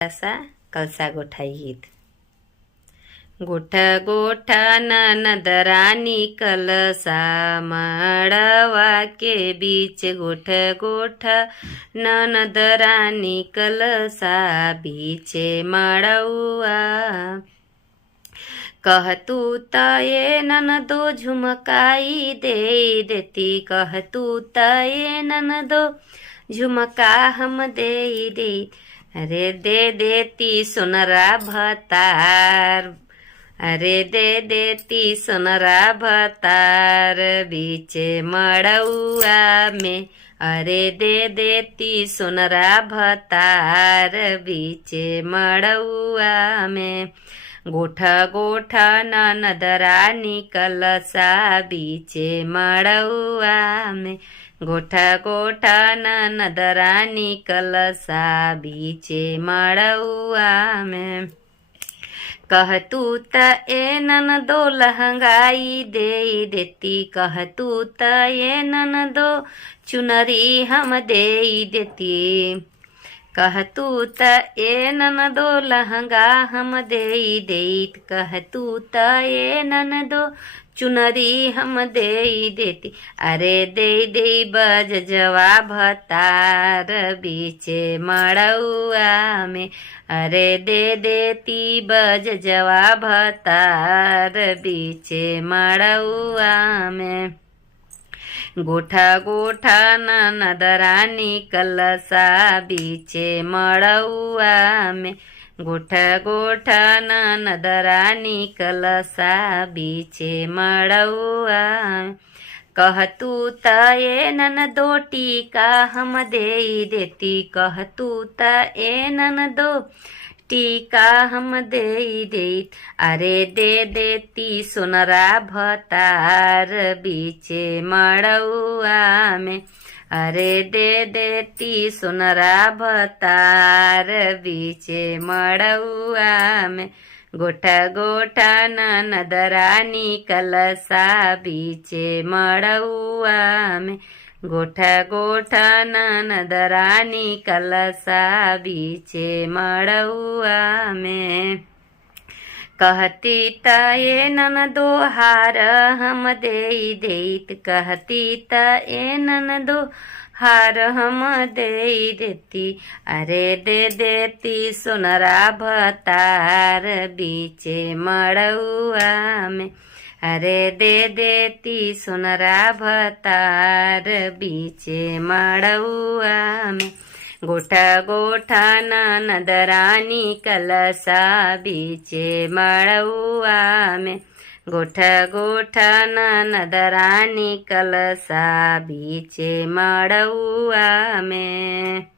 सा कलसा गोठाई गीत। गोठ गोठ ननद रानी कलसा मड़वा के बीच, गोठ गोठ ननद रानी कलसा बीचे मड़ुआ। कहतू त ये ननदो झुमकाई दे देती, कहतू त ये ननदो झुमका हम दे दे। अरे दे देती सोनरा भतार, अरे दे देती सोनरा भतार बीचे मड़ुआ में। अरे दे देती सोनरा भतार बीचे मड़ुआ में। गोठ गोठ ननद रानी कलसा बीचे मड़ुआ में। गोठ गोठ ननद रानी कलसा बीचे मड़ुआ में। कहतू त ए ननदो लहंगाई दे देती, कहतू त ए ननदो चुनरी हम दे देती। कहतू त ए ननदो लहंगा हम दे देत, कहतू त ए ननदो चुनरी हम दे देती। अरे दे दे बज जवाब तार बीचे मड़ुआ में। अरे दे देती बज जवाब तार बीचे मड़ुआ में। गोठा गोठा ननद रानी कलसा बीचे मड़ुआ में। गोठा गोठा ननद रानी कलसा बीचे मड़ुआ। कहतू त ए ननदो टीका हम दे देती, कहतू त ए ननदो टीका हम दे देत। अरे दे देती सोनरा भतार बीचे मड़ुआ में। अरे दे देती सोनरा भतार बीचे मड़ुआ में। गोठा गोठा ननद रानी कलसा बीचे मड़ुआ में। गोठा गोठा ननद रानी कलसा बीचे मड़ुआ में। कहती त ए ननदो हार हम दे देत, कहती त ए ननदो हार हम दे देती। अरे दे देती सोनरा भतार बीचे मड़ुआ में। अरे दे देती सोनरा भतार बीचे मड़ुआ में। गोठा गोठा ननद रानी कलसा बीचे मड़ुआ में। गोठा गोठा ननद रानी कलसा बीचे मड़ुआ में।